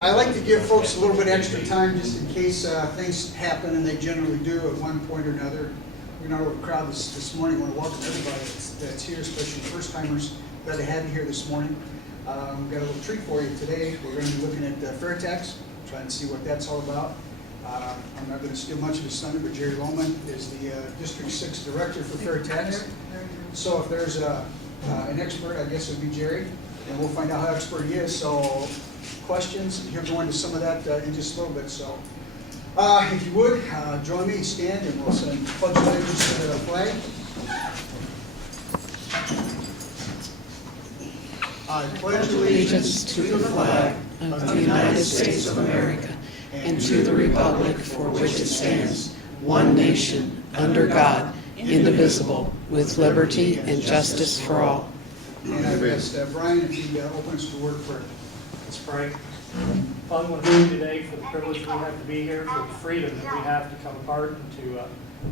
I like to give folks a little bit extra time just in case things happen, and they generally do at one point or another. We're not overcrowded this morning. I want to welcome everybody that's here, especially first timers. Glad to have you here this morning. We've got a little treat for you today. We're going to be looking at fair tax, trying to see what that's all about. I'm not going to steal much of his thunder, but Jerry Lowman is the District 6 Director for Fair Tax. So if there's an expert, I guess it would be Jerry, and we'll find out how expert he is. So questions, he'll go into some of that in just a little bit. So if you would, join me, stand, and we'll send pledge allegiance to the flag. I pledge allegiance to the flag of the United States of America and to the republic for which it stands, one nation, under God, indivisible, with liberty and justice for all. And I've asked Brian if he'd open us to word of prayer. Let's pray. Father, I want to thank you today for the privilege we have to be here, for the freedom that we have to come apart and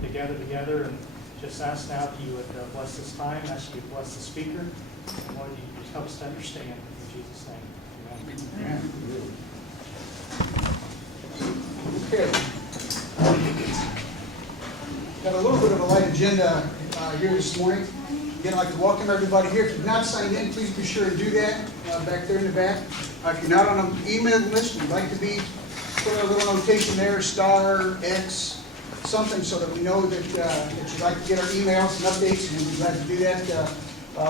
to gather together, and just ask now that you would bless this time, ask you to bless the speaker, and Lord, you just help us to understand. In Jesus' name, amen. Okay. Got a little bit of a light agenda here this morning. Again, I'd like to welcome everybody here. If you've not signed in, please be sure to do that back there in the back. If you're not on an email list, you'd like to be, put a little notation there, star, X, something, so that we know that you'd like to get our emails and updates, and we'd be glad to do that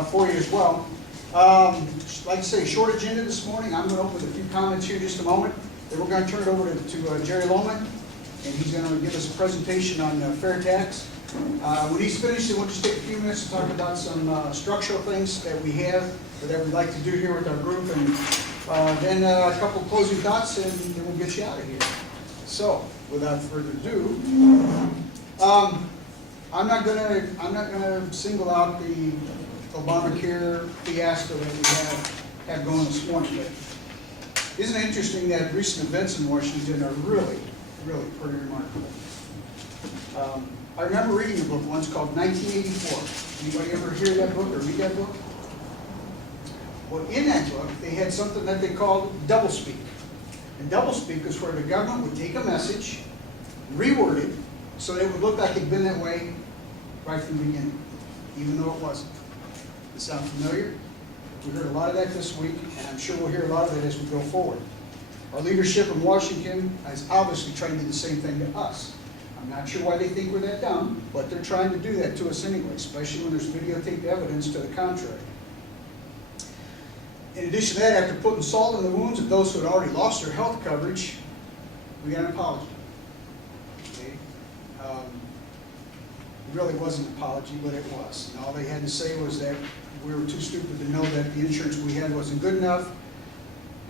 for you as well. Like I say, short agenda this morning. I'm going to open with a few comments here in just a moment. Then we're going to turn it over to Jerry Lowman, and he's going to give us a presentation on fair tax. When he's finished, we'll just take a few minutes to talk about some structural things that we have, or that we'd like to do here with our group, and then a couple of closing thoughts, and then we'll get you out of here. So, without further ado, I'm not gonna single out the Obamacare fiasco that we have going this morning, but isn't it interesting that recent events in Washington are really, really pretty remarkable? I remember reading a book once called 1984. Anybody ever hear that book or read that book? Well, in that book, they had something that they called doublespeak. And doublespeak is where the government would take a message, reword it, so that it would look like it had been that way right from the beginning, even though it wasn't. Does it sound familiar? We heard a lot of that this week, and I'm sure we'll hear a lot of that as we go forward. Our leadership in Washington is obviously trying to do the same thing to us. I'm not sure why they think we're that dumb, but they're trying to do that to us anyway, especially when there's videotaped evidence to the contrary. In addition to that, after putting salt in the wounds of those who had already lost their health coverage, we got an apology. Okay? It really wasn't an apology, but it was. And all they had to say was that we were too stupid to know that the insurance we had wasn't good enough,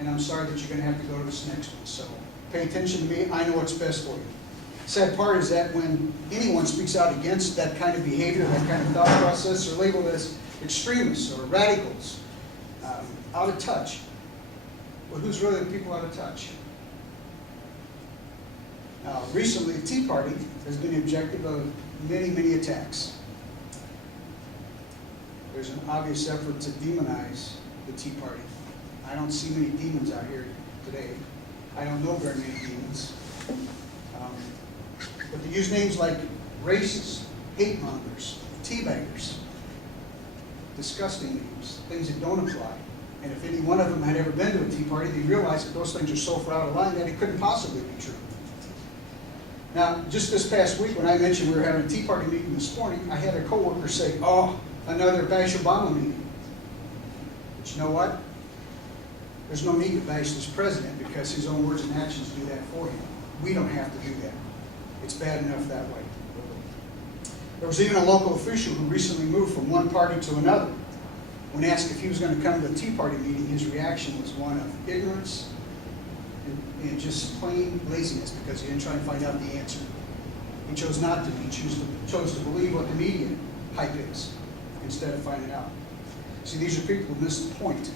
and I'm sorry that you're going to have to go to this next one. So pay attention to me. I know what's best for you. Sad part is that when anyone speaks out against that kind of behavior, that kind of thought process, are labeled as extremists or radicals, out of touch. But who's really the people out of touch? Now, recently, the Tea Party has been the objective of many, many attacks. There's an obvious effort to demonize the Tea Party. I don't see many demons out here today. I don't know very many demons. But they use names like racists, hate mongers, teabaggers, disgusting names, things that don't apply. And if any one of them had ever been to a Tea Party, they realized that those things are so far out of line that it couldn't possibly be true. Now, just this past week, when I mentioned we were having a Tea Party meeting this morning, I had a coworker say, "Oh, another bash Obama meeting." But you know what? There's no need to bash this president, because his own words and actions do that for him. We don't have to do that. It's bad enough that way. There was even a local official who recently moved from one party to another. When asked if he was going to come to a Tea Party meeting, his reaction was one of ignorance and just plain laziness, because he didn't try to find out the answer. He chose not to. He chose to believe what the media hype is instead of finding out. See, these are people who miss the point.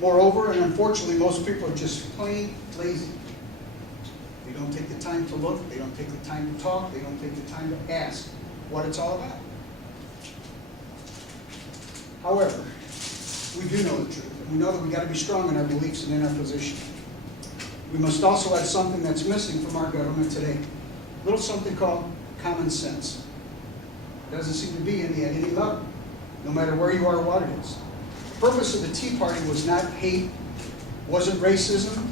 Moreover, and unfortunately, most people are just plain lazy. They don't take the time to look. They don't take the time to talk. They don't take the time to ask what it's all about. However, we do know the truth. we know that we got to be strong in our beliefs and in our position. We must also add something that's missing from our government today. A little something called common sense. It doesn't seem to be in at any level, no matter where you are or what it is. The purpose of the Tea Party was not hate, wasn't racism,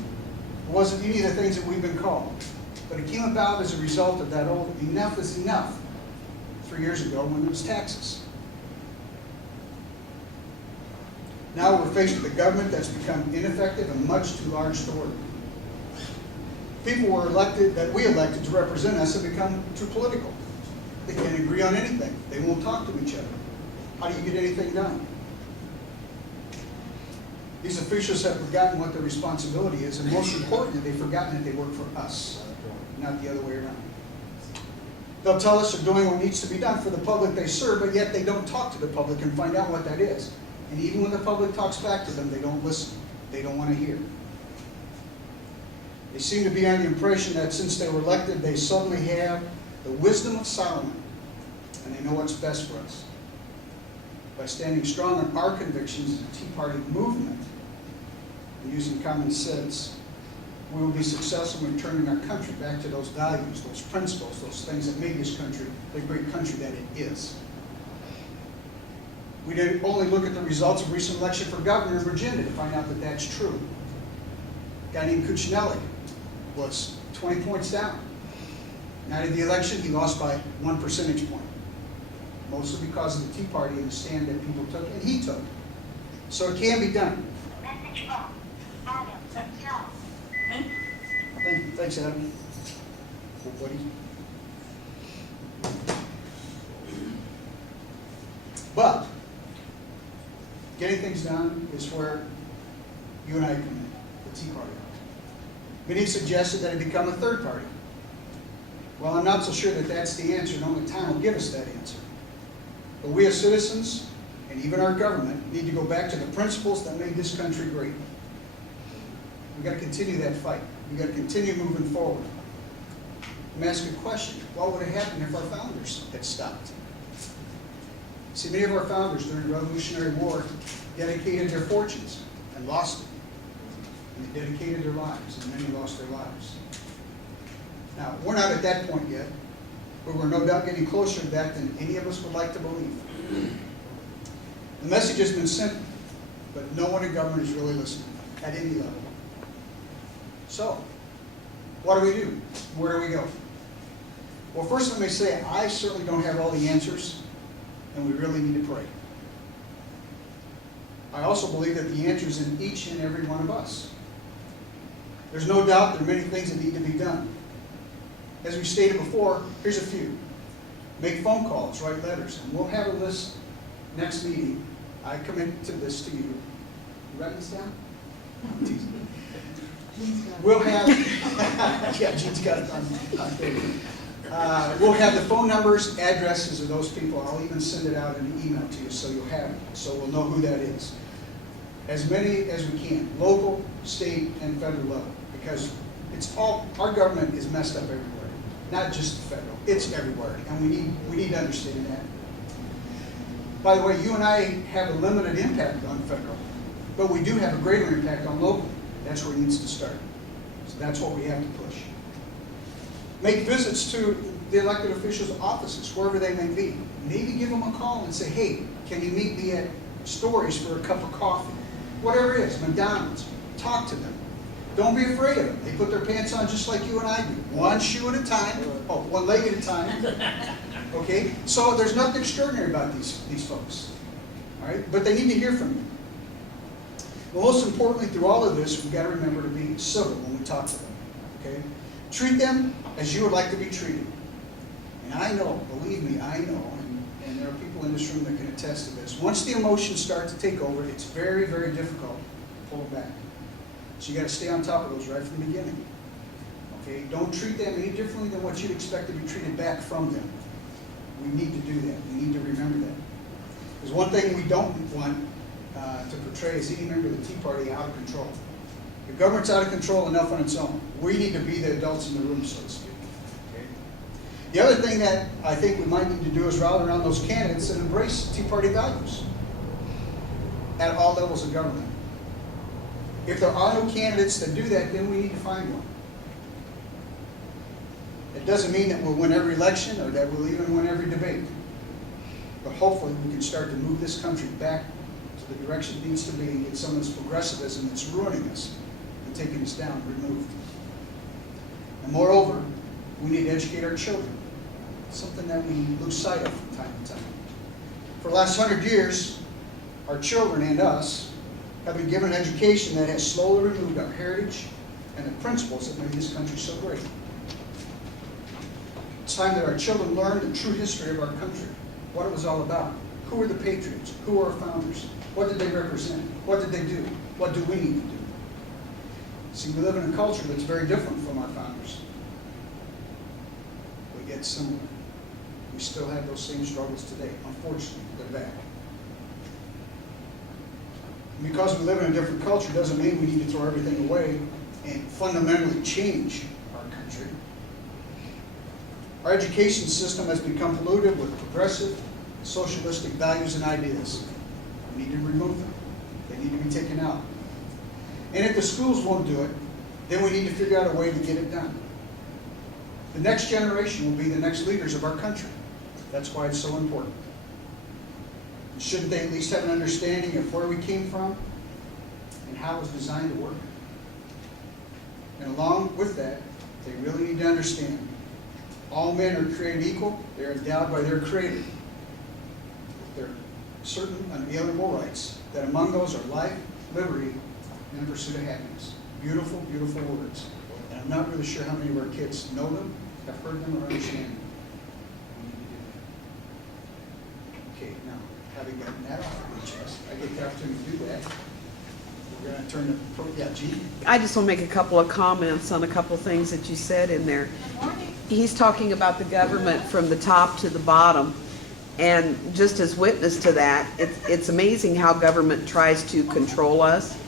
wasn't any of the things that we've been called. But it came about as a result of that old enough is enough 3 years ago when it was taxes. Now we're faced with a government that's become ineffective and much too large to order. People were elected, that we elected to represent us, have become too political. They can't agree on anything. They won't talk to each other. How do you get anything done? These officials have forgotten what their responsibility is, and most importantly, they've forgotten that they work for us, not the other way around. They'll tell us they're doing what needs to be done for the public they serve, but yet they don't talk to the public and find out what that is. And even when the public talks back to them, they don't listen. They don't want to hear. They seem to be under the impression that since they were elected, they suddenly have the wisdom of Solomon, and they know what's best for us. By standing strong on our convictions as a Tea Party movement and using common sense, we will be successful in returning our country back to those values, those principles, those things that made this country the great country that it is. We didn't only look at the results of recent election for governor in Virginia to find out that that's true. A guy named Cuccinelli was 20 points down. Night of the election, he lost by 1 percentage point. Mostly because of the Tea Party and the stand that people took, and he took. So it can be done. Thanks, Adam. What do you? But getting things done is where you and I come in, the Tea Party. Many suggested that it become a third party. Well, I'm not so sure that that's the answer, and only time will give us that answer. But we as citizens, and even our government, need to go back to the principles that made this country great. We've got to continue that fight. We've got to continue moving forward. I'm asking a question. What would have happened if our founders had stopped? See, many of our founders during the Revolutionary War dedicated their fortunes and lost it. And they dedicated their lives, and many lost their lives. Now, we're not at that point yet, but we're no doubt getting closer to that than any of us would like to believe. The message has been sent, but no one in government is really listening at any level. So, what do we do? Where do we go? Well, first let me say, I certainly don't have all the answers, and we really need to pray. I also believe that the answer is in each and every one of us. There's no doubt there are many things that need to be done. As we stated before, here's a few. Make phone calls, write letters, and we'll have a list next meeting. I commit to this to you. You writing this down? I'm teasing. We'll have, yeah, Gene's got it on paper. We'll have the phone numbers, addresses of those people. I'll even send it out in an email to you so you'll have it, so we'll know who that is. As many as we can, local, state, and federal level, because it's all, our government is messed up everywhere, not just federal, it's everywhere, and we need to understand that. By the way, you and I have a limited impact on federal, but we do have a greater impact on local. That's where it needs to start. So that's what we have to push. Make visits to the elected officials' offices, wherever they may be. Maybe give them a call and say, hey, can you meet me at Stories for a cup of coffee? Whatever it is, McDonald's. Talk to them. Don't be afraid of them. They put their pants on just like you and I do. One shoe at a time. Oh, one leg at a time. Okay? So there's nothing extraordinary about these folks. All right? But they need to hear from you. Well, most importantly, through all of this, we've got to remember to be civil when we talk to them. Okay? Treat them as you would like to be treated. And I know, believe me, I know, and there are people in this room that can attest to this. Once the emotions start to take over, it's very, very difficult to pull back. So you got to stay on top of those right from the beginning. Okay? Don't treat them any differently than what you'd expect to be treated back from them. We need to do that. We need to remember that. Because one thing we don't want to portray is any member of the Tea Party out of control. The government's out of control enough on its own. We need to be the adults in the room, so to speak. Okay? The other thing that I think we might need to do is rally around those candidates and embrace Tea Party values at all levels of government. If there are no candidates that do that, then we need to find one. It doesn't mean that we'll win every election or that we'll even win every debate. But hopefully we can start to move this country back to the direction it needs to be and get some of this progressivism that's ruining us and taking us down removed. And moreover, we need to educate our children, something that we lose sight of from time to time. For the last 100 years, our children and us have been given an education that has slowly removed our heritage and the principles that made this country so great. It's time that our children learn the true history of our country, what it was all about. Who were the patriots? Who were our founders? What did they represent? What did they do? What do we need to do? See, we live in a culture that's very different from our founders. We get similar. We still have those same struggles today. Unfortunately, they're back. And because we live in a different culture doesn't mean we need to throw everything away and fundamentally change our country. Our education system has become polluted with progressive, socialistic values and ideas. We need to remove them. They need to be taken out. And if the schools won't do it, then we need to figure out a way to get it done. The next generation will be the next leaders of our country. That's why it's so important. And shouldn't they at least have an understanding of where we came from and how it was designed to work? And along with that, they really need to understand all men are created equal. They're endowed by their Creator with their certain unalienable rights, that among those are life, liberty, and the pursuit of happiness. Beautiful, beautiful words. And I'm not really sure how many of our kids know them, have heard them, or understand them. We need to do that. Okay, now, having gotten that off of my chest, I get the opportunity to do that. We're going to turn to, yeah, Jean? I just want to make a couple of comments on a couple of things that you said in there. He's talking about the government from the top to the bottom. And just as witness to that, it's amazing how government tries to control us.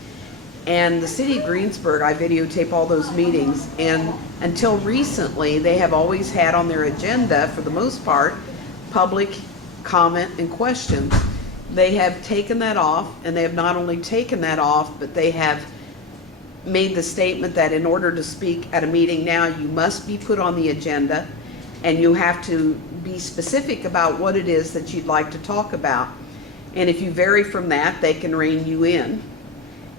And the city of Greensburg, I videotape all those meetings, and until recently, they have always had on their agenda, for the most part, public comment and questions. They have taken that off, and they have not only taken that off, but they have made the statement that in order to speak at a meeting now, you must be put on the agenda, and you have to be specific about what it is that you'd like to talk about. And if you vary from that, they can rein you in.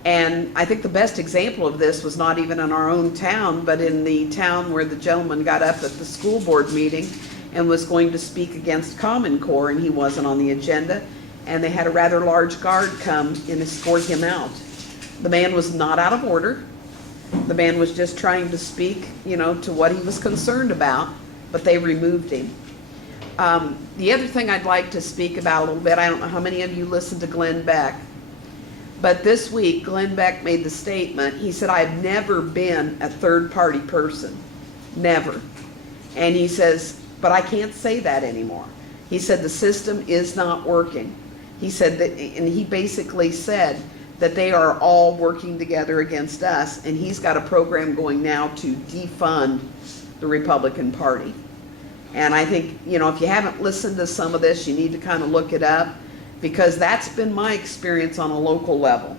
And I think the best example of this was not even in our own town, but in the town where the gentleman got up at the school board meeting and was going to speak against Common Core, and he wasn't on the agenda, and they had a rather large guard come and escort him out. The man was not out of order. The man was just trying to speak, to what he was concerned about, but they removed him. The other thing I'd like to speak about a little bit, I don't know how many of you listened to Glenn Beck, but this week Glenn Beck made the statement, he said, I've never been a third-party person, never. And he says, but I can't say that anymore. He said the system is not working. He said that, and he basically said that they are all working together against us, and he's got a program going now to defund the Republican Party. And I think, if you haven't listened to some of this, you need to kind of look it up, because that's been my experience on a local level.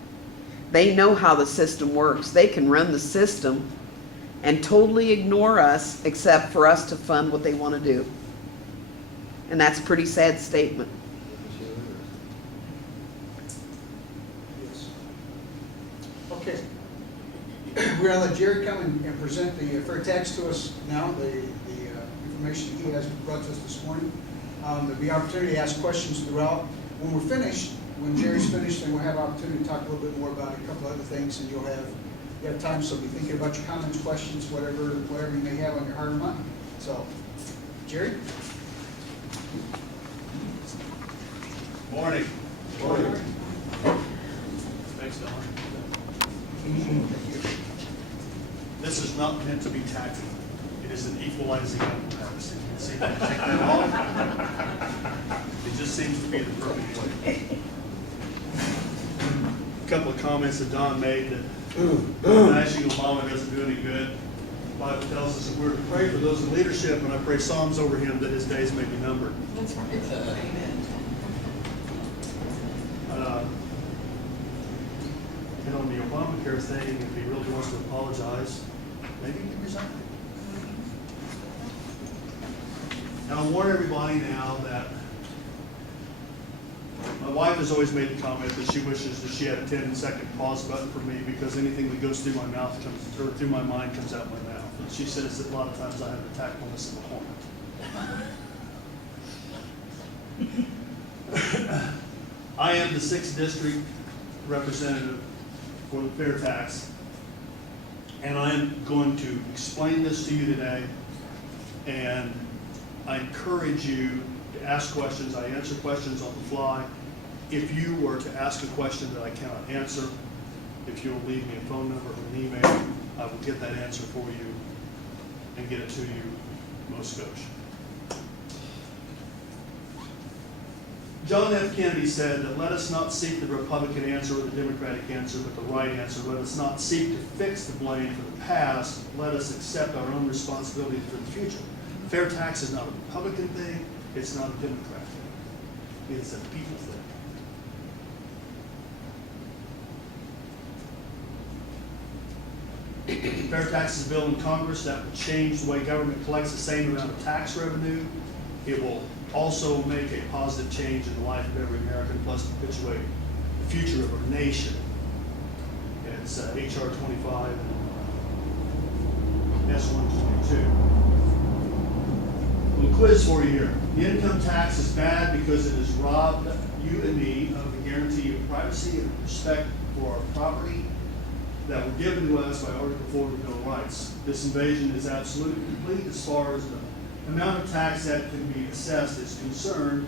They know how the system works. They can run the system and totally ignore us except for us to fund what they want to do. And that's a pretty sad statement. Yes. Okay. We're going to let Jerry come and present the fair tax to us now, the information he has brought to us this morning. There'll be opportunity to ask questions throughout. When we're finished, when Jerry's finished, then we'll have opportunity to talk a little bit more about a couple other things, and you have time, so be thinking about your comments, questions, whatever you may have on your heart or mind. So, Jerry? Morning. Morning. Thanks, Don. This is not meant to be taxing. It is an equalizing apparatus. See, if I take that off, it just seems to be the perfect way. A couple of comments that Don made that bashing Obama doesn't do any good. The Bible tells us that we're to pray for those in leadership, and I pray Psalms over him that his days may be numbered. That's right. Amen. And on on the Obamacare thing, if he really wants to apologize, maybe he can resign. And I'll warn everybody now that my wife has always made the comment that she wishes that she had a 10-second pause button for me, because anything that goes through my mouth comes, or through my mind comes out my mouth. And she says that a lot of times I have the tactfulness of a hornet. I am the 6th District Representative for the fair tax, and I am going to explain this to you today, and I encourage you to ask questions. I answer questions on the fly. If you were to ask a question that I cannot answer, if you'll leave me a phone number or an email, I will get that answer for you and get it to you most scotia. John F. Kennedy said that let us not seek the Republican answer or the Democratic answer, but the right answer. Let us not seek to fix the blame for the past. Let us accept our own responsibility for the future. Fair tax is not a Republican thing. It's not a Democrat thing. It's a people thing. Fair tax is a bill in Congress that will change the way government collects the same amount of tax revenue. It will also make a positive change in the life of every American, plus perpetuate the future of our nation. It's H.R. 25 and S-122. A little quiz for you here. The income tax is bad because it has robbed you and me of the guarantee of privacy and respect for our property that were given to us by Article 4 of the Bill of Rights. This invasion is absolutely complete as far as the amount of tax that can be assessed is concerned.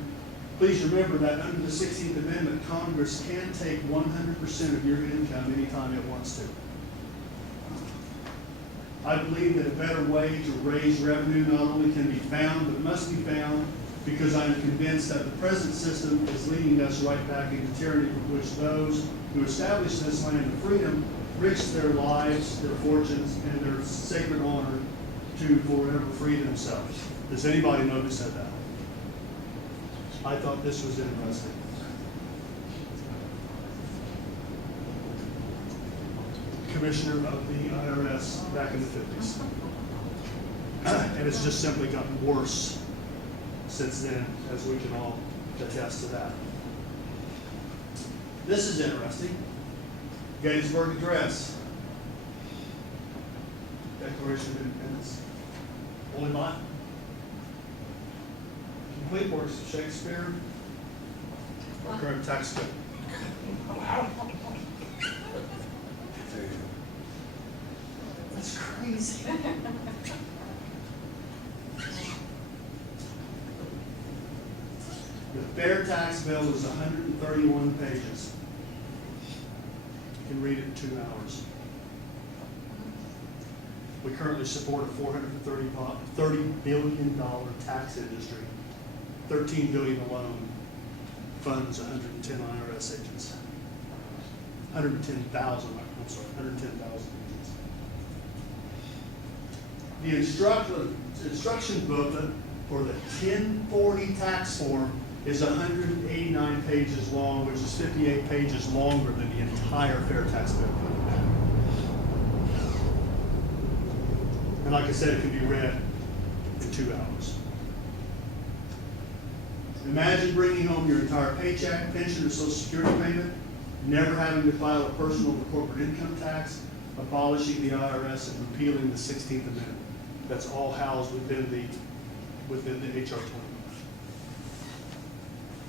Please remember that under the 16th Amendment, Congress can take 100% of your income anytime it wants to. I believe that a better way to raise revenue not only can be found, but must be found, because I am convinced that the present system is leading us right back into tyranny, from which those who established this land of freedom risked their lives, their fortunes, and their sacred honor to forever free themselves. Does anybody know who said that? I thought this was interesting. Commissioner of the IRS back in the 50s. And it's just simply gotten worse since then, as we can all attest to that. This is interesting. Gettysburg Address. Declaration of Independence. Only mine. Complete works of Shakespeare. Our current tax code. That's crazy. The fair tax bill is 131 pages. You can read it in 2 hours. We currently support a $430 billion tax industry. $13 billion alone funds 110 IRS agents. 110,000 agents. The instruction booklet for the 1040 tax form is 189 pages long, which is 58 pages longer than the entire fair tax bill. And like I said, it can be read in 2 hours. Imagine bringing home your entire paycheck, pension, or Social Security payment, never having to file a personal or corporate income tax, abolishing the IRS, and repealing the 16th Amendment. That's all housed within the H.R. 20.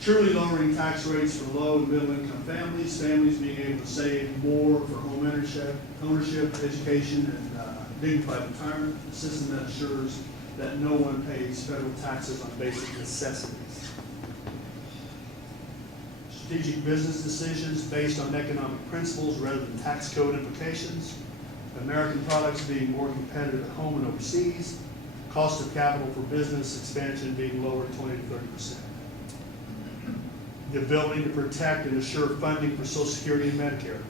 Truly lowering tax rates for low and middle income families being able to save more for home ownership, education, and dignified retirement, a system that ensures that no one pays federal taxes on basic necessities. Strategic business decisions based on economic principles rather than tax code implications. American products being more competitive at home and overseas. Cost of capital for business expansion being lowered 20 to 30%. The ability to protect and assure funding for Social Security and Medicare.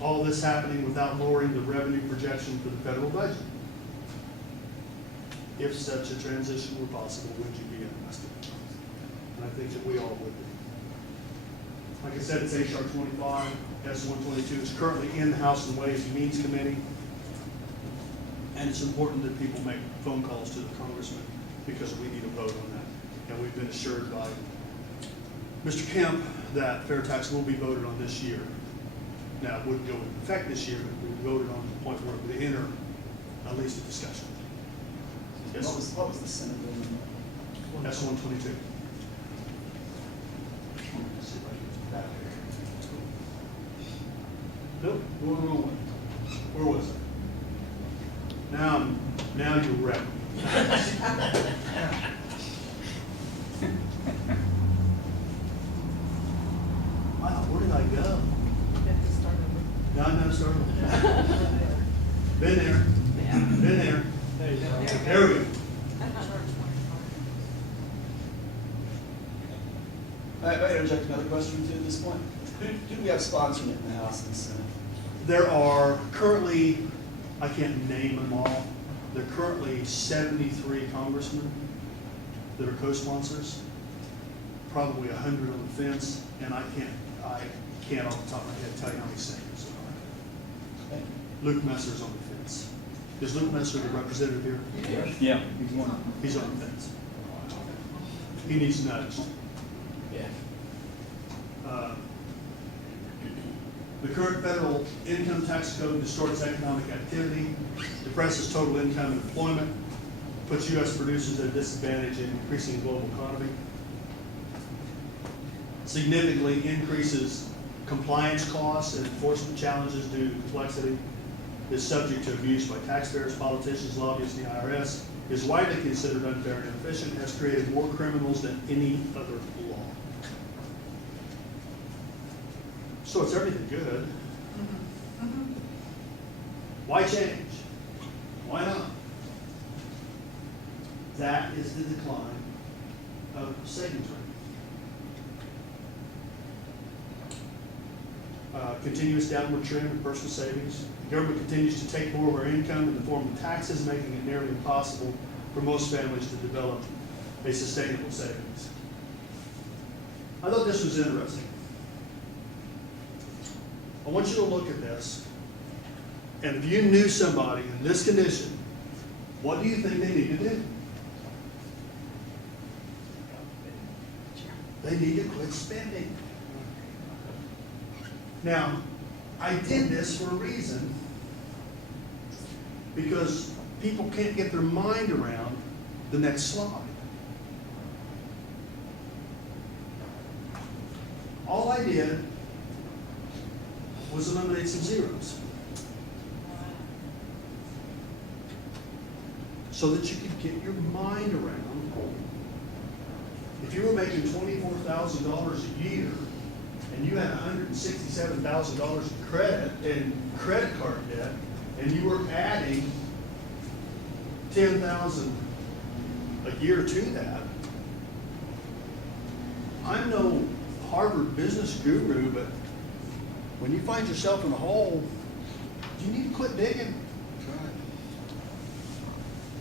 All this happening without lowering the revenue projection for the federal budget. If such a transition were possible, would you be interested? And I think that we all would be. Like I said, it's HR 25, S 122. It's currently in the House and Ways and Means Committee. And it's important that people make phone calls to the congressman because we need a vote on that. And we've been assured by Mr. Kemp that fair tax will be voted on this year. Now, it wouldn't go into effect this year, but we voted on the point where it would enter at least a discussion. Yes? What was the Senate bill number? S 122. Nope, going the wrong way. Where was it? Now you're ready. Wow, where did I go? No, I'm not starting. Been there. Been there. There you go. There we go. I interject another question too at this point. Who do we have sponsoring it in the House and Senate? There are currently, I can't name them all, there are currently 73 congressmen that are co-sponsors, probably 100 on the fence, and I can't off the top of my head tell you how many senators there are. Thank Luke Messer's on the fence. Is Luke Messer the representative here? Yeah, he's one. He's on the fence. He needs nudged. Yeah. The current federal income tax code distorts economic activity, depresses total income and employment, puts U.S. producers at a disadvantage in increasing the global economy, significantly increases compliance costs and enforcement challenges due to complexity, is subject to abuse by taxpayers, politicians, lobbyists, and the IRS, is widely considered unfair and inefficient, has created more criminals than any other law. So it's everything good. Why change? Why not? That is the decline of savings rate. Continuous downward trend in personal savings. The government continues to take more of our income in the form of taxes, making it nearly impossible for most families to develop a sustainable savings. I thought this was interesting. I want you to look at this, and if you knew somebody in this condition, what do you think they need to do? They need to quit spending. Now, I did this for a reason, because people can't get their mind around the next slide. All I did was eliminate some zeros, so that you could get your mind around, if you were making $24,000 a year and you had $167,000 in credit card debt, and you were adding $10,000 a year to that. I'm no Harvard business guru, but when you find yourself in a hole, you need to quit digging.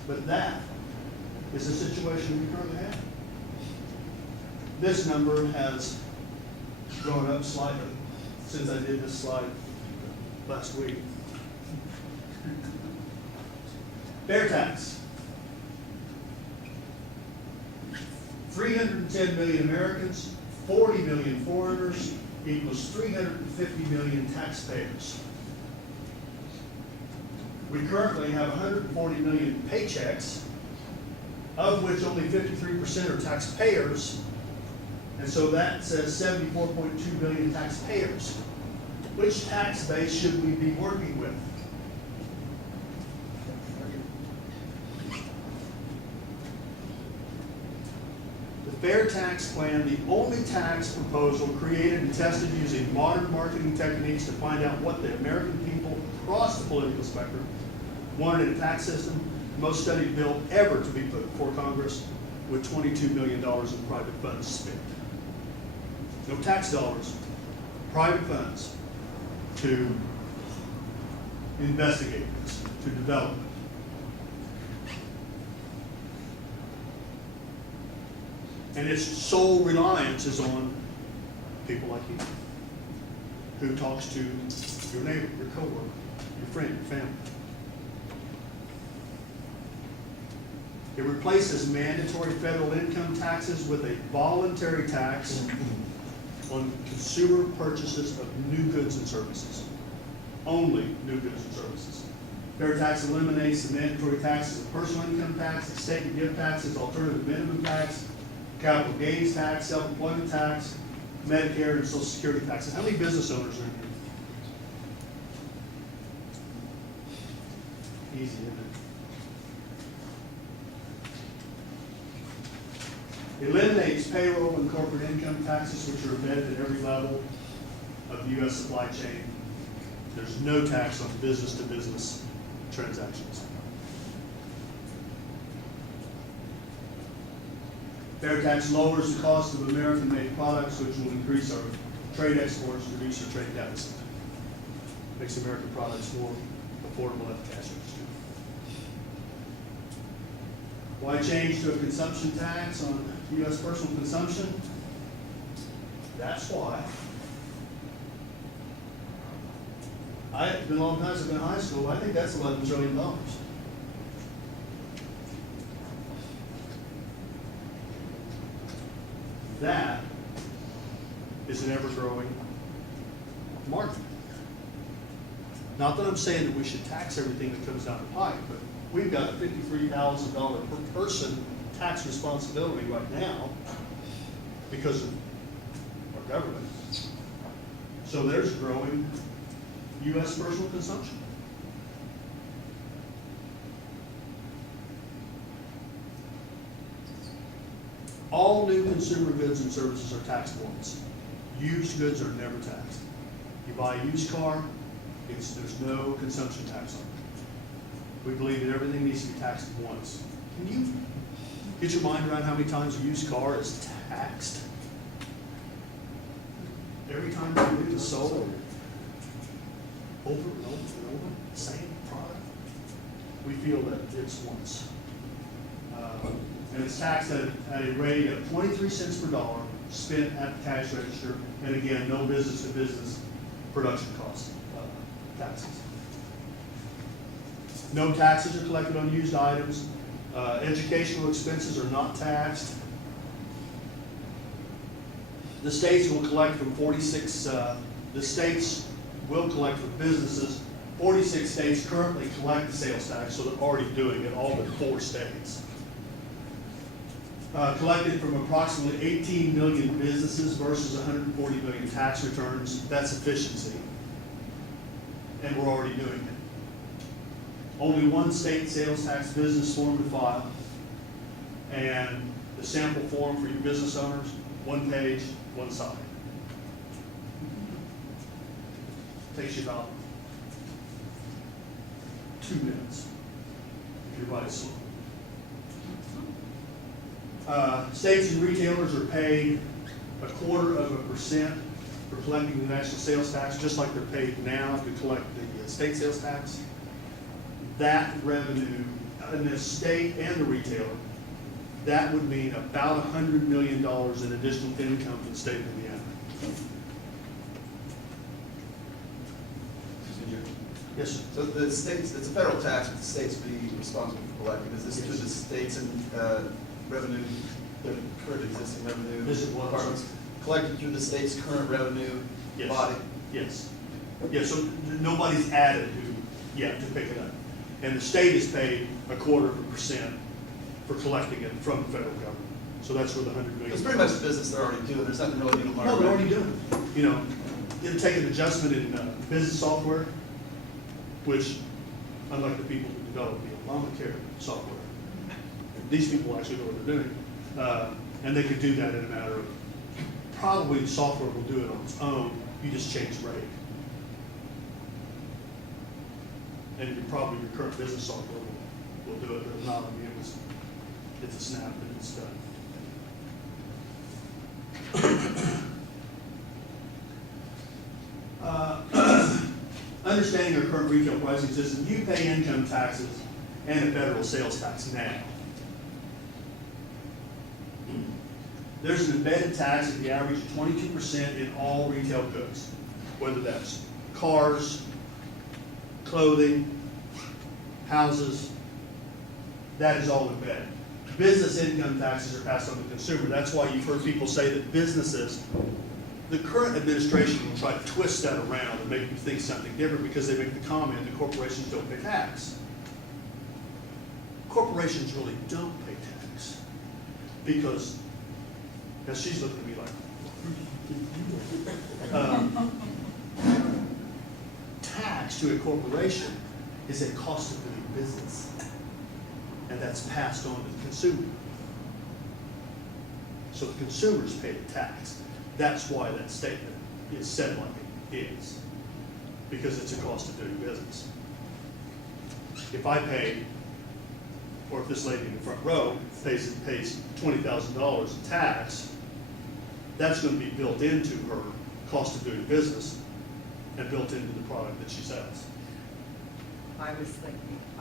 But that is the situation we currently have. This number has gone up slightly since I did this slide last week. Fair tax. 310 million Americans, 40 million foreigners, equals 350 million taxpayers. We currently have 140 million paychecks, of which only 53% are taxpayers, and so that says 74.2 million taxpayers. Which tax base should we be working with? The fair tax plan, the only tax proposal created and tested using modern marketing techniques to find out what the American people across the political spectrum wanted in a tax system, the most studied bill ever to be put before Congress, with $22 million in private funds spent. No tax dollars, private funds to investigate this, to develop it. And its sole reliance is on people like you. who talks to your neighbor, your coworker, your friend, your family. It replaces mandatory federal income taxes with a voluntary tax on consumer purchases of new goods and services. Only new goods and services. Fair tax eliminates the mandatory taxes of personal income tax, estate and gift taxes, alternative minimum tax, capital gains tax, self-employment tax, Medicare and Social Security taxes. How many business owners are in here? Easy, isn't it? Eliminates payroll and corporate income taxes, which are embedded at every level of the U.S. supply chain. There's no tax on business-to-business transactions. Fair tax lowers the cost of American-made products, which will increase our trade exports and reduce our trade deficit. Makes American products more affordable at the cash register. Why change to a consumption tax on U.S. personal consumption? That's why. It's been a long time since I've been in high school. I think that's $11 trillion. That is an ever-growing market. Not that I'm saying that we should tax everything that comes down the pipe, but we've got a $53,000 per person tax responsibility right now because of our government. So there's growing U.S. personal consumption. All new consumer goods and services are taxed once. Used goods are never taxed. You buy a used car, there's no consumption tax on it. We believe that everything needs to be taxed once. Can you get your mind around how many times a used car is taxed? Every time you is sold, over and over and over, same product. We feel that it's once. And it's taxed at a rate of 23 cents per dollar spent at the cash register, and again, no business-to-business production cost taxes. No taxes are collected on used items. Educational expenses are not taxed. The states will collect from 46, the states will collect from businesses. 46 states currently collect the sales tax, so they're already doing it, all but 4 states. Collected from approximately 18 million businesses versus 140 million tax returns. That's efficiency. And we're already doing it. Only one state sales tax business form to file. And the sample form for your business owners, 1 page, 1 side. Takes you about 2 minutes if you write it slow. States and retailers are paid 0.25% for collecting the national sales tax, just like they're paid now to collect the state sales tax. That revenue in the state and the retailer, that would mean about $100 million in additional income for the state of Indiana. Yes, sir. So the states, it's a federal tax, but the states be responsible for collecting. Is this through the states and revenue, the current existing revenue This is what- departments, collected through the state's current revenue Yes. body? Yes. Yes, so nobody's added to pick it up. And the state is paid 0.25% for collecting it from the federal government. So that's where the $100 million. It's pretty much the business they're already doing. There's nothing really new. No, they're already doing it. You know, it'll take an adjustment in business software, which, unlike the people who develop the Obamacare software, these people actually know what they're doing. And they could do that in a matter of, probably the software will do it on its own. You just change the rate. And probably your current business software will do it, but if not, I mean, it's a snap and it's done. Understanding our current retail pricing system, you pay income taxes and a federal sales tax now. There's an embedded tax at the average of 22% in all retail goods. whether that's cars, clothing, houses, that is all embedded. Business income taxes are passed on to the consumer. That's why you've heard people say that businesses, the current administration will try to twist that around and make you think something different because they make the comment that corporations don't pay tax. Corporations really don't pay tax because, now she's looking at me like, tax to a corporation is a cost of doing business, and that's passed on to the consumer. So the consumers pay the tax. That's why that statement is said like it is, because it's a cost of doing business. If I pay, or if this lady in the front row pays $20,000 in tax, that's going to be built into her cost of doing business and built into the product that she sells. I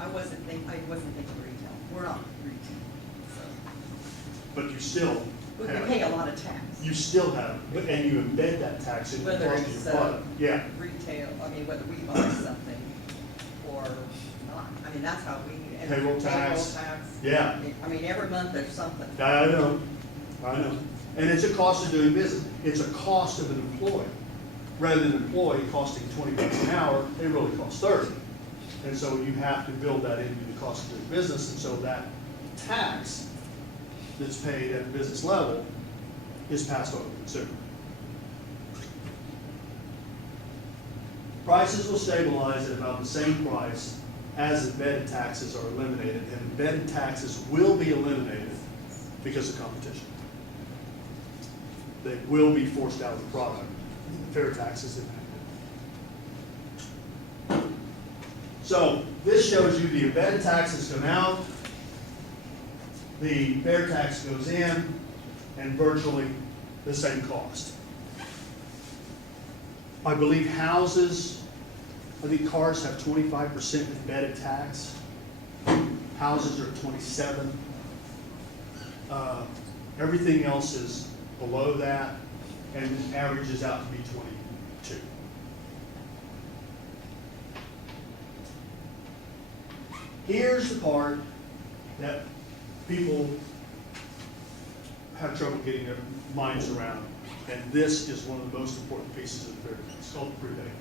wasn't thinking retail. We're not retail. So But you still we have, pay a lot of tax. you still have, and you embed that tax in the Whether cost of it's your product. Yeah. retail, I mean, whether we buy something or not. I mean, that's how we. and Payroll tax. Payroll tax. Yeah. I mean, every month there's something. I know. And it's a cost of doing business. It's a cost of an employee. Rather than an employee costing $20 an hour, they really cost 30. And so you have to build that into the cost of doing business. And so that tax that's paid at the business level is passed on to the consumer. Prices will stabilize at about the same price as embedded taxes are eliminated, and embedded taxes will be eliminated because of competition. They will be forced out of the product. Fair taxes enacted. So this shows you the embedded taxes come out, the fair tax goes in, and virtually the same cost. I believe houses, I think cars have 25% embedded tax. Houses are 27%. Everything else is below that, and averages out to be 22%. Here's the part that people have trouble getting their minds around, and this is one of the most important pieces of the fair tax. It's called the prebate.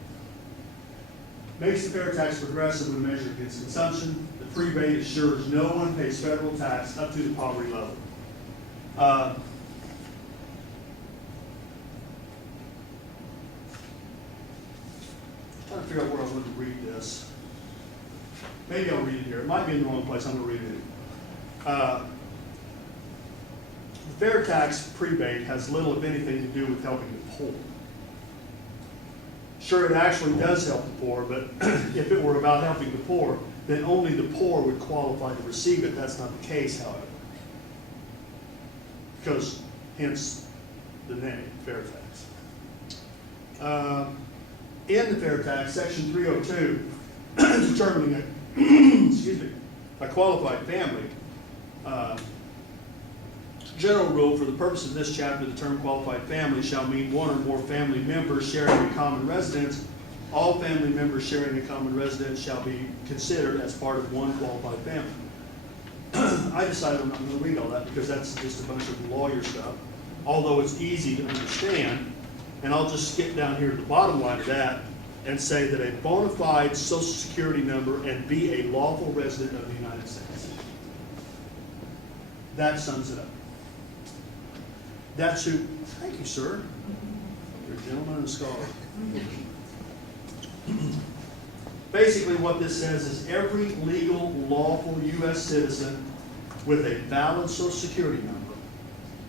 Makes the fair tax progressive when measured against consumption. The prebate assures no one pays federal tax up to the poverty level. Trying to figure out where I want to read this. Maybe I'll read it here. It might be in the wrong place. I'm going to read it. The fair tax prebate has little, if anything, to do with helping the poor. Sure, it actually does help the poor, but if it were about helping the poor, then only the poor would qualify to receive it. That's not the case, however. Because, hence the name, fair tax. In the fair tax, section 302, determining a qualified family, general rule for the purpose of this chapter, the term qualified family shall mean one or more family members sharing a common residence. All family members sharing a common residence shall be considered as part of one qualified family. I decided I'm not going to read all that because that's just a bunch of lawyer stuff, although it's easy to understand. And I'll just skip down here to the bottom line of that and say that a bona fide Social Security number and be a lawful resident of the United States. That sums it up. That's who, thank you, sir. You're a gentleman and a scholar. Basically what this says is every legal, lawful U.S. citizen with a valid Social Security number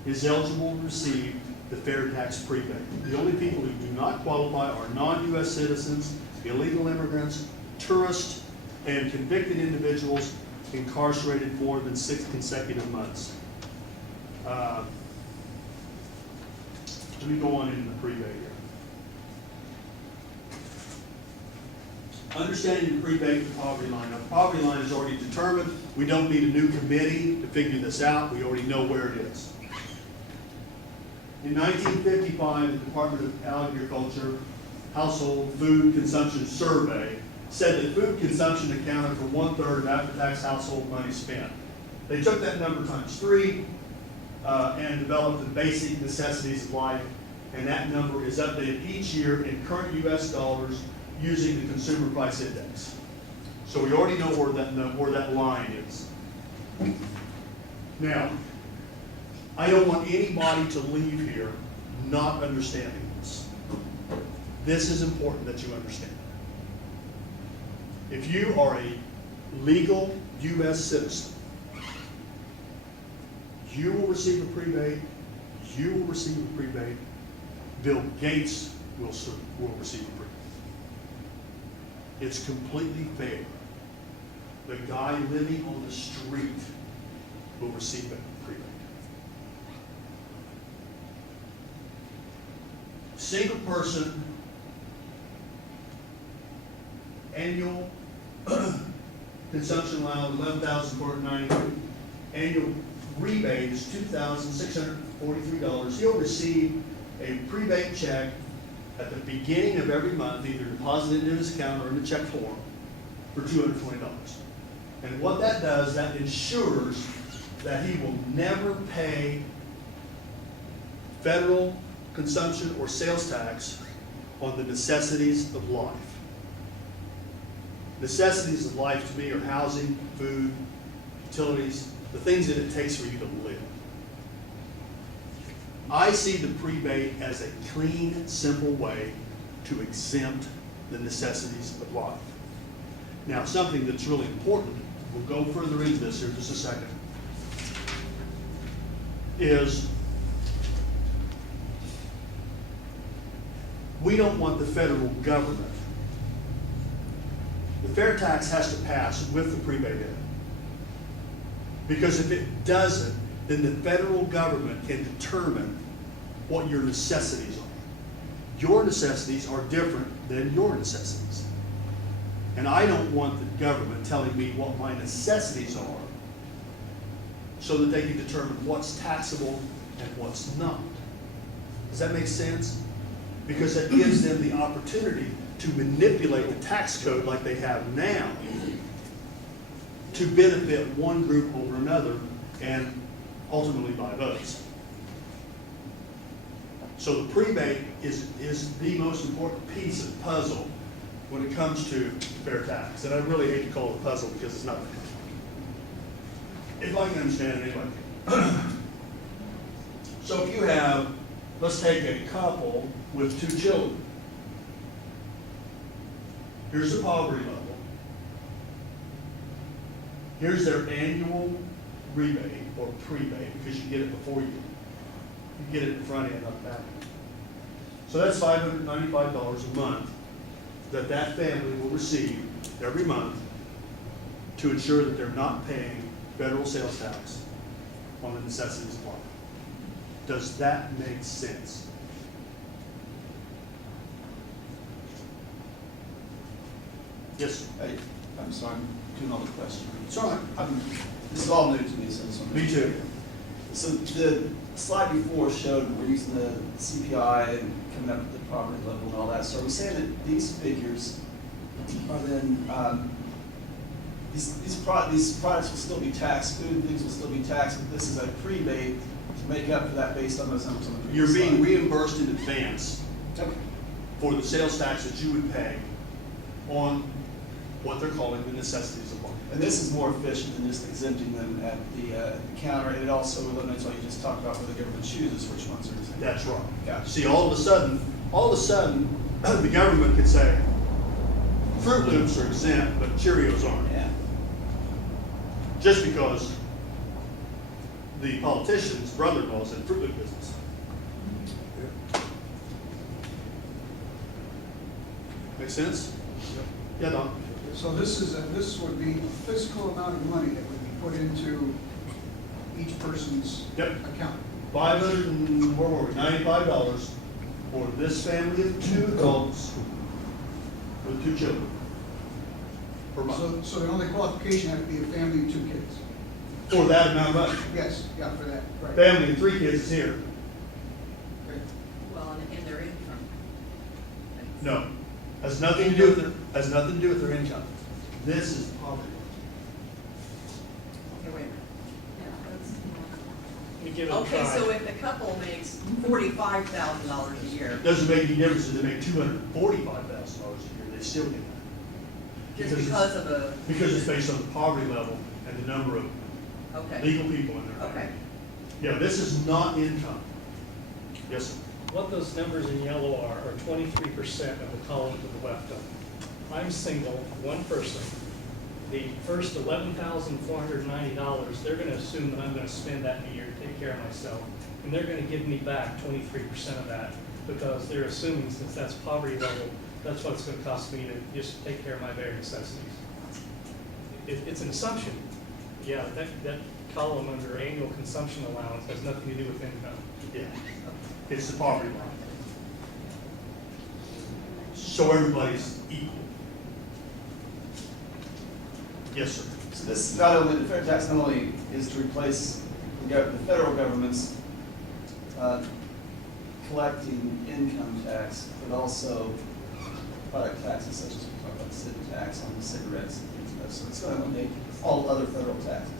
is eligible to receive the fair tax prebate. The only people who do not qualify are non-U.S. citizens, illegal immigrants, tourists, and convicted individuals incarcerated more than 6 consecutive months. Let me go on into the prebate here. Understanding the prebate and poverty line. Now, the poverty line is already determined. We don't need a new committee to figure this out. We already know where it is. In 1955, the Department of Agriculture Household Food Consumption Survey said that food consumption accounted for 1/3 of after-tax household money spent. They took that number times 3 and developed the basic necessities of life, and that number is updated each year in current US dollars using the Consumer Price Index. So we already know where that line is. Now, I don't want anybody to leave here not understanding this. This is important that you understand. If you are a legal US citizen, you will receive a prebate, you will receive a prebate, Bill Gates will receive a prebate. It's completely fair. The guy living on the street will receive a prebate. Single person annual consumption allowed $11,490. Annual rebate is $2,643. He'll receive a prebate check at the beginning of every month, either deposited into his account or in the check form, for $220. And what that does, that ensures that he will never pay federal consumption or sales tax on the necessities of life. Necessities of life to me are housing, food, utilities, the things that it takes for you to live. I see the prebate as a clean, simple way to exempt the necessities of life. Now, something that's really important, we'll go further into this here in just a second, is we don't want the federal government. The fair tax has to pass with the prebate in it. Because if it doesn't, then the federal government can determine what your necessities are. Your necessities are different than your necessities. And I don't want the government telling me what my necessities are so that they can determine what's taxable and what's not. Does that make sense? Because that gives them the opportunity to manipulate the tax code like they have now to benefit one group over another and ultimately by votes. So the prebate is the most important piece of the puzzle when it comes to fair tax. And I really hate to call it a puzzle because it's not. If I can understand it anyway. So if you have, let's take a couple with 2 children. Here's the poverty level. Here's their annual rebate or prebate, because you get it before you get it in front end, not back. So that's $595 a month that family will receive every month to ensure that they're not paying federal sales tax on the necessities of life. Does that make sense? Yes. Hey, I'm sorry, I'm doing all the questions. It's all right. This is all new to me, so this one. Me too. So the slide before showed we're using the CPI and coming up with the property level and all that. So are we saying that these figures are then, these products will still be taxed, food and things will still be taxed, but this is a prebate to make up for that based on those numbers on the previous You're being slide? reimbursed in advance Okay. for the sales tax that you would pay on what they're calling the necessities of life. And this is more efficient than just exempting them at the counter. It also eliminates what you just talked about where the government chooses which ones are exempt. That's right. Gotcha. See, all of a sudden, the government could say, Fruit Loops are exempt, but Cheerios aren't. Yeah. Just because the politician's brother-in-law is in Fruit Loop business. Make sense? Yeah, Don? So this would be a physical amount of money that would be put into each person's Yep. account. $95 for this family of 2 adults with 2 children per month. So the only qualification had to be a family of 2 kids. For that amount of money. Yes, yeah, for that, right. Family of 3 kids is here. Okay. Well, and their income. No, has nothing to do with their income. This is poverty. Okay, wait a minute. You give it a Okay, so try. if the couple makes $45,000 a year, Doesn't make any difference if they make $245,000 a year, they still get that. just Because because of a, Because it's based on the poverty level and the number of okay, legal people in there. okay. Yeah, this is not income. Yes, sir. What those numbers in yellow are 23% of the column to the left of them. I'm single, one person. The first $11,490, they're gonna assume that I'm gonna spend that in a year to take care of myself. And they're gonna give me back 23% of that because they're assuming since that's poverty level, that's what it's gonna cost me to just take care of my bare necessities. It's an assumption. Yeah, that column under annual consumption allowance has nothing to do with income. Yeah, it's the poverty line. So everybody's equal. Yes, sir. So this not only, the fair tax not only is to replace the federal government's collecting income tax, but also product taxes such as we talked about, the city tax on cigarettes and things like that. So it's going to eliminate all other federal taxes.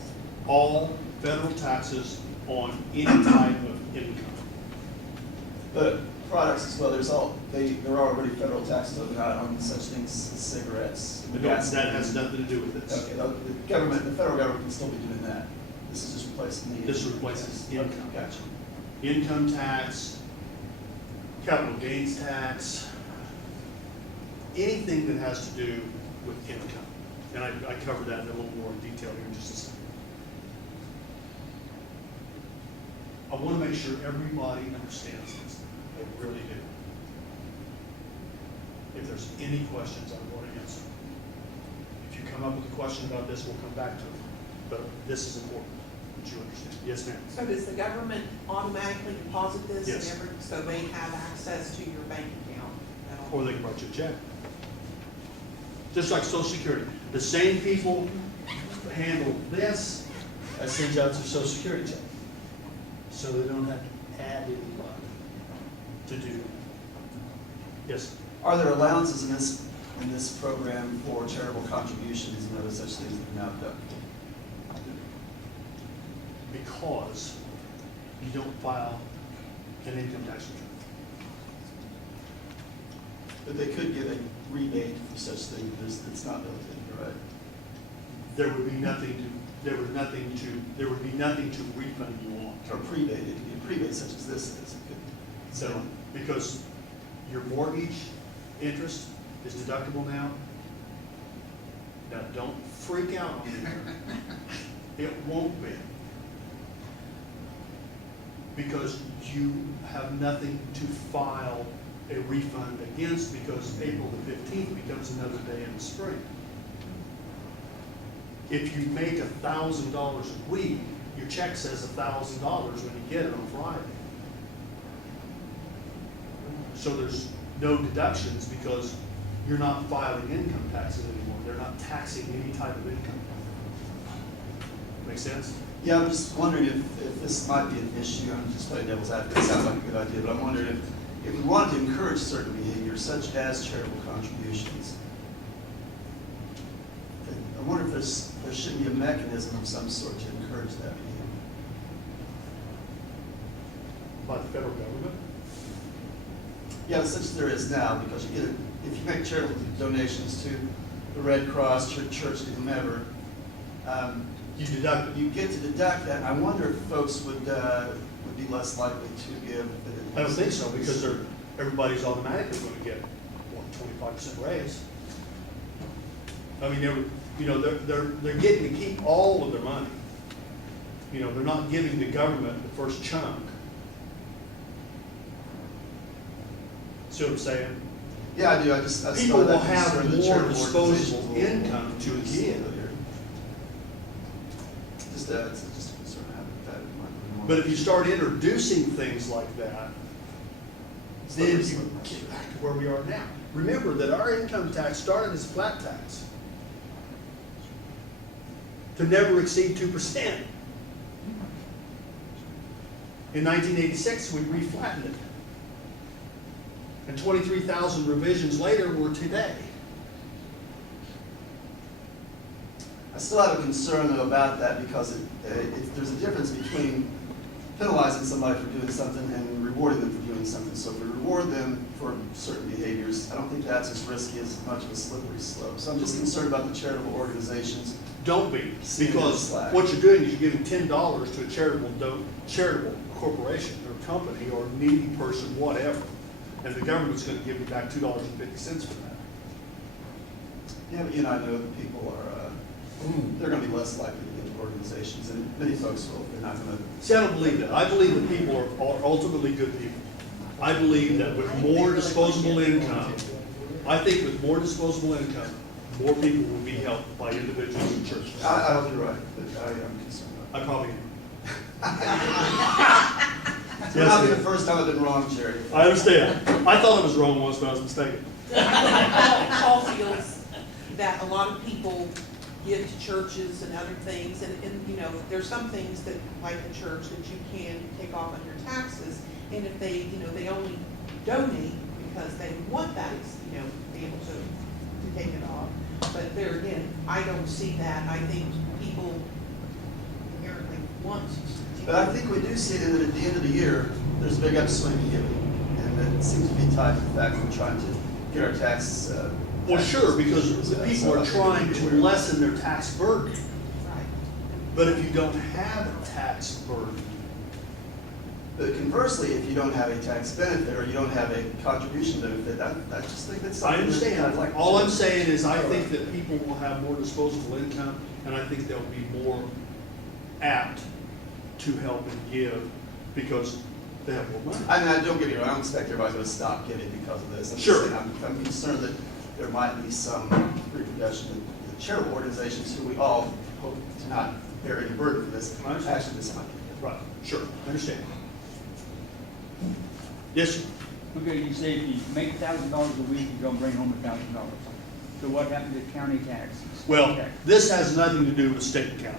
All federal taxes on any type of income. But products as well, there are already federal taxes on such things as cigarettes. But that has nothing to do with this. Okay, the federal government can still be doing that. This is just replacing the. This replaces income. Okay, gotcha. Income tax, capital gains tax, anything that has to do with income. And I cover that in a little more detail here in just a second. I want to make sure everybody understands this. I really do. If there's any questions, I want to answer. If you come up with a question about this, we'll come back to it. But this is important that you understand. Yes, ma'am. So does the government automatically deposit this? Yes. So they have access to your bank account? at all? Or they can write you a check. Just like Social Security. The same people handle this as send out their Social Security check. So they don't have to add anybody to do that. Yes, Are there allowances in this program for charitable contributions and other such things that are now done? because you don't file an income tax return. But they could get a rebate for such things, it's not built in, right? There would be nothing to refund you on. Or prebate, it could be a prebate such as this is. It could- So, because your mortgage interest is deductible now. Now, don't freak out on me here. It won't be. Because you have nothing to file a refund against because April the 15th becomes another day in the spring. If you make $1,000 a week, your check says $1,000 when you get it on Friday. So there's no deductions because you're not filing income taxes anymore. They're not taxing any type of income. Make sense? Yeah, I'm just wondering if this might be an issue, I'm just playing devil's advocate, it sounds like a good idea, but I'm wondering if we wanted to encourage certain behaviors such as charitable contributions, I wonder if there should be a mechanism of some sort to encourage that behavior. By the federal government? Yeah, such as there is now, because you get if you make charitable donations to the Red Cross, church, whomever, You deduct it. you get to deduct that. And I wonder if folks would be less likely to give. I don't think so, because everybody's automatically going to get, 25% raise. I mean, they're getting to keep all of their money. They're not giving the government the first chunk. See what I'm saying? Yeah, I do. I just People will have concern that more charitable disposable organizations will income to use give. earlier. Just it's just a concern I have with that. It might be more- But if you start introducing things like that, then you get back to where we are now. Remember that our income tax started as a flat tax to never exceed 2%. In 1986, we reflattened it. And 23,000 revisions later were today. I still have a concern though about that because there's a difference between penalizing somebody for doing something and rewarding them for doing something. So if we reward them for certain behaviors, I don't think that's as risky as much of a slippery slope. So I'm just concerned about the charitable organizations. Don't be, See because the slack. what you're doing is you're giving $10 to a charitable corporation or company or needy person, whatever, and the government's going to give you back $2.50 for that. Yeah, but you know, I know that people are, they're going to be less likely to give to organizations, and many folks will. They're not going to. See, I don't believe that. I believe that people are ultimately good people. I believe that with more disposable income, I think with more disposable income, more people will be helped by individuals and churches. I hope you're right, but I am concerned. I probably am. It will not be the first time I've been wrong, Jerry. I understand. I thought I was wrong once, but I was mistaken. Paul feels that a lot of people give to churches and other things, and, you know, there's some things that, like a church, that you can take off on your taxes, and if they, you know, they only donate because they want that, you know, be able to take it off. But there again, I don't see that. I think people inherently want to. But I think we do see that at the end of the year, there's a big upswing in giving, and it seems to be tied to the fact that we're trying to get our tax. Well, sure, because the people are trying to lessen their tax burden. Right. But if you don't have a tax burden, But conversely, if you don't have a tax benefit or you don't have a contribution benefit, I just think that's I something that I'd understand. like to All I'm change. saying is I think that people will have more disposable income, and I think they'll be more apt to help and give because they have more money. I mean, don't get me wrong, I don't expect everybody's going to stop giving because of this. I'm just Sure. saying I'm concerned that there might be some repercussion in the charitable organizations who we all hope to not bear any burden for this. I understand. Actually, this might be. Right, sure, I understand. Yes, sir. Okay, you say if you make $1,000 a week, you're gonna bring home $1,000. So what happened to county taxes? Well, Tax. this has nothing to do with state and county.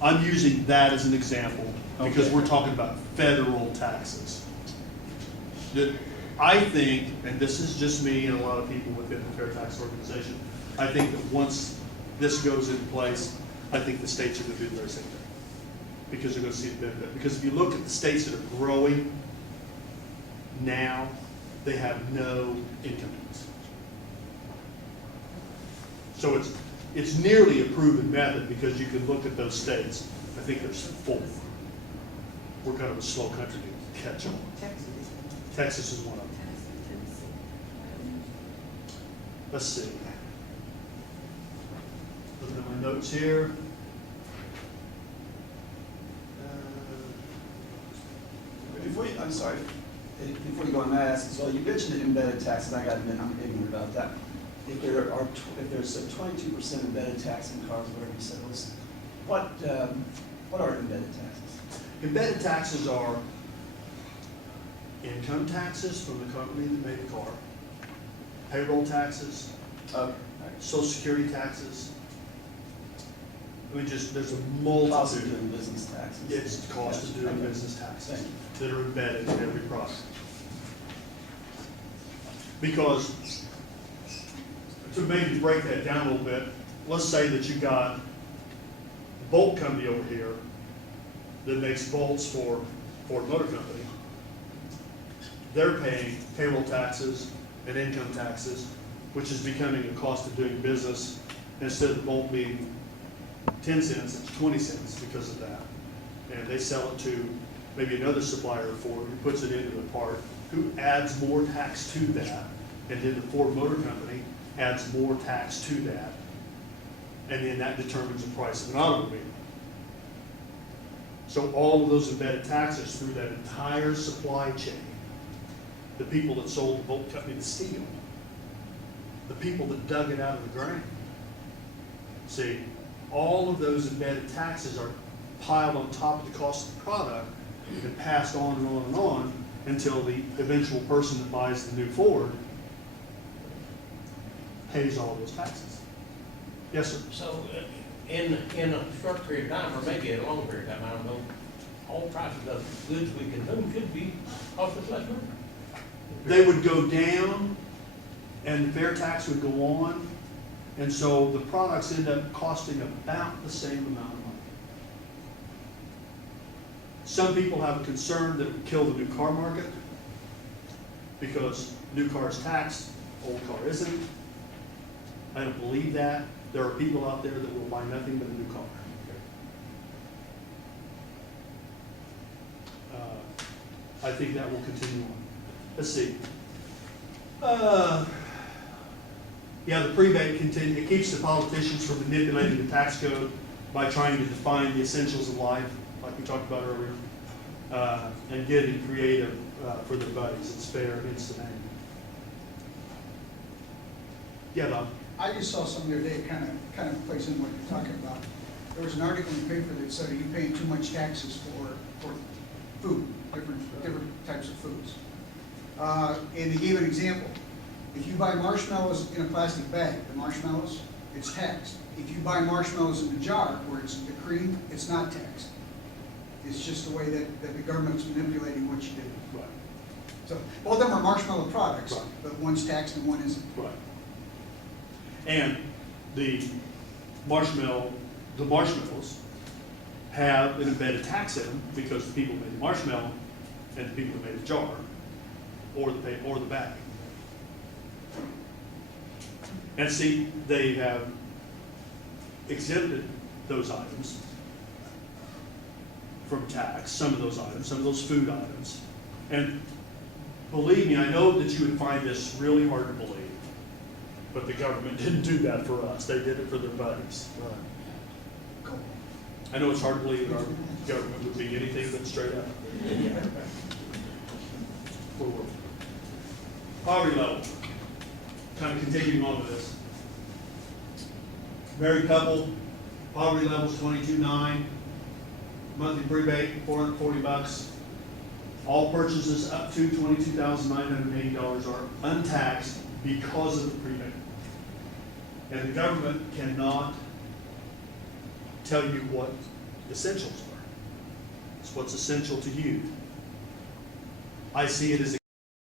I'm using that as an example because Okay. we're talking about federal taxes. I think, and this is just me and a lot of people within the Fair Tax Organization, I think that once this goes into place, I think the states are going to do the very same thing. Because they're going to see the benefit. Because if you look at the states that are growing now, they have no income tax. So it's nearly a proven method because you can look at those states. I think there's 4. We're kind of a slow country to catch on. Texas. Texas is one of them. Let's see. Looking at my notes here. I'm sorry, before you go on, may I ask, so you mentioned the embedded taxes, I got to admit, I'm ignorant about that. If there's a 22% embedded tax in cars, whatever you said it was, what are embedded taxes? Embedded taxes are income taxes from the company that made the car, payroll taxes, social security taxes. I mean, just, there's a Cost of multitude. doing business taxes. It's the cost of doing Okay. business taxes Thank you. that are embedded in every product. Because, to maybe break that down a little bit, let's say that you got a bolt company over here that makes bolts for Ford Motor Company. They're paying payroll taxes and income taxes, which is becoming a cost of doing business. Instead of the bolt being 10 cents, it's 20 cents because of that. And they sell it to maybe another supplier of Ford who puts it into the part, who adds more tax to that. And then the Ford Motor Company adds more tax to that. And then that determines the price of an automobile. So all of those embedded taxes through that entire supply chain, the people that sold the bolt company the steel, the people that dug it out of the ground. See, all of those embedded taxes are piled on top of the cost of the product and passed on and on and on until the eventual person that buys the new Ford pays all those taxes. Yes, sir. So, in a short period of time, or maybe a long period of time, I don't know, all prices of goods we consume should be cost us less money. they would go down and the fair tax would go on. And so the products end up costing about the same amount of money. Some people have a concern that it would kill the new car market because new car is taxed, old car isn't. I don't believe that. There are people out there that will buy nothing but a new car. I think that will continue on. Let's see. Yeah, the prebate it keeps the politicians from manipulating the tax code by trying to define the essentials of life, like we talked about earlier, and getting creative for their buddies. It's fair against the name. Yeah, Bob. I just saw some the other day, it kind of plays in what you're talking about. There was an article in the paper that said, are you paying too much taxes for food, different types of foods? And they gave an example. If you buy marshmallows in a plastic bag, the marshmallows, it's taxed. If you buy marshmallows in a jar where it's the cream, it's not taxed. It's just the way that the government's manipulating what you do. Right. So both of them are marshmallow products, Right. but one's taxed and one isn't. Right. And the marshmallows have an embedded tax in them because the people who made the marshmallow and the people who made the jar or the bag. And see, they have exempted those items from tax, some of those items, some of those food items. And believe me, I know that you would find this really hard to believe, but the government didn't do that for us. They did it for their buddies. Cool. I know it's hard to believe that our government would be anything but straight up. Poverty level. Kind of continuing on with this. Married couple, poverty level is 22.9, monthly rebate $440. All purchases up to $22,980 are untaxed because of the prebate. And the government cannot tell you what essentials are. It's what's essential to you. I see it as